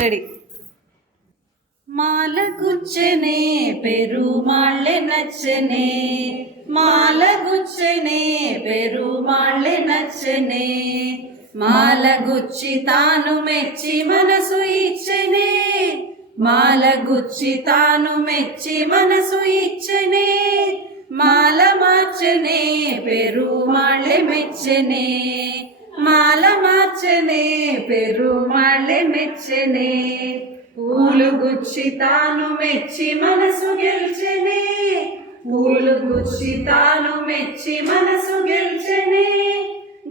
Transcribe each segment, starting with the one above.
Ready. మాల గుచ్చనే పెరుమాళ్ళె నచ్చనే. మాల గుచ్చనే పెరుమాళ్ళె నచ్చనే. మాల గుచ్చి తాను మెచ్చి మనసు ఇచ్చనే. మాల గుచ్చి తాను మెచ్చి మనసు ఇచ్చనే. మాల మార్చనే పెరుమాళ్ళె మెచ్చనే. పూలు గుచ్చి తాను మెచ్చి మనసు గెల్చెనే. పూలు గుచ్చి తాను మెచ్చి మనసు గెల్చెనే.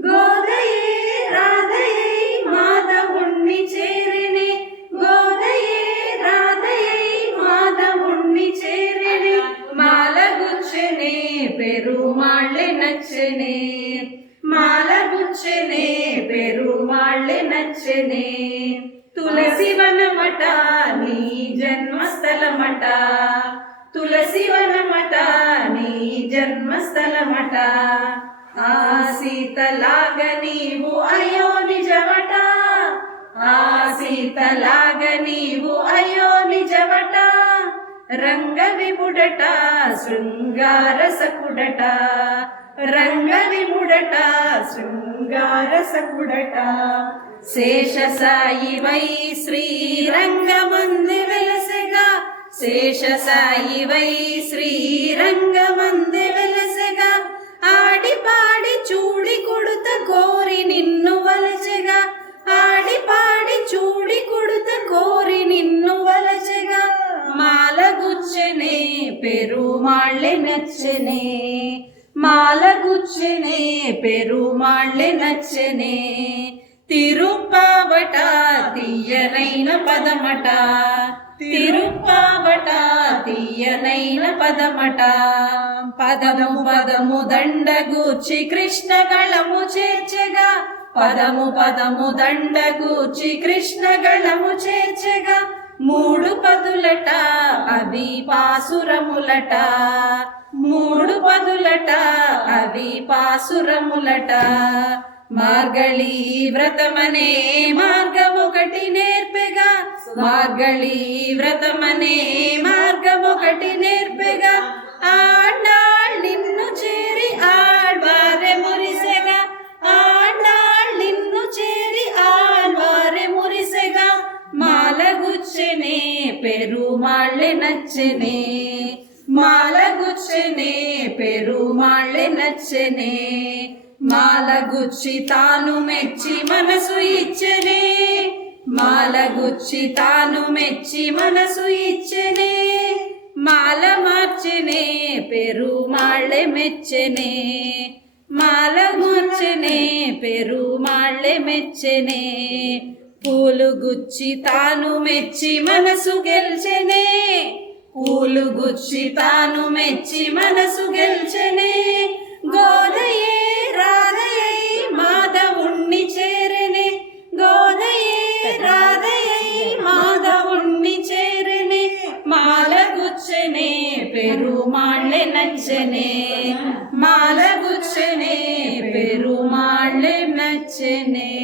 గోదయే రాధయే మాధవుణ్ణి చేరినే. గోదయే రాధయే మాధవుణ్ణి చేరినే. మాల గుచ్చెనే పెరుమాళ్ళె నచ్చనే. పెరుమాళ్ళె నచ్చనే. తులసి వనమట నీ జన్మస్థలమట. తులసి వనమట నీ జన్మస్థలమట. ఆ సీతలాగ నీవు అయో నిజమట. ఆ సీతలాగ నీవు రంగ విముడట శృంగార సకుడట రంగ విముడట శృంగార సకుడట శేష వై శ్రీరంగమంది వెలసెగా. శేష సాయి వై శ్రీరంగ పెరుమాళ్ళె నచ్చనే మాల గుచ్చెనే పెరుమాళ్ళె నచ్చనే. తిరుప్పావట తీయనైన పదమట తిరుప్పావట తీయనైన పదమట. పదము పదము దండగూర్చి కృష్ణ గళము చేర్చగా పదము పదము దండగూర్చి కృష్ణ గళము చేర్చగా. మూడు పదులట అవి పాసురములట. మూడు పదులట అవి పాసురములట. మార్గళి వ్రతమనే మార్గమొకటి నేర్పెగా. మార్గళి వ్రతమనే మార్గమొకటి నేర్ పెరుమాళ్ళె నచ్చనే మాలగుచ్చనే పెరుమాళ్ళె నచ్చనే మాలగుచ్చి తాను మెచ్చి మనసు ఇచ్చనే మాలగుచ్చి తాను మెచ్చి మనసు ఇచ్చనే మాల మార్చనే పెరుమాళ్ళె మెచ్చనే మాల మార్చనే పెరుమాళ్ళె మెచ్చనే పూలు గుచ్చి తాను మెచ్చి మనసు గెల్చెనే. పూలు గుచ్చి తాను మెచ్చి మనసు గెల్చెనే. గోదయే రాధయే మాధవుణ్ణి చేరనే. గోదయే రాధయే మాధవుణ్ణి చేరనే. మాల గుచ్చనే పెరుమాళ్ళె నచ్చనే. మాల గుచ్చనే పెరుమాళ్ళె నచ్చనే.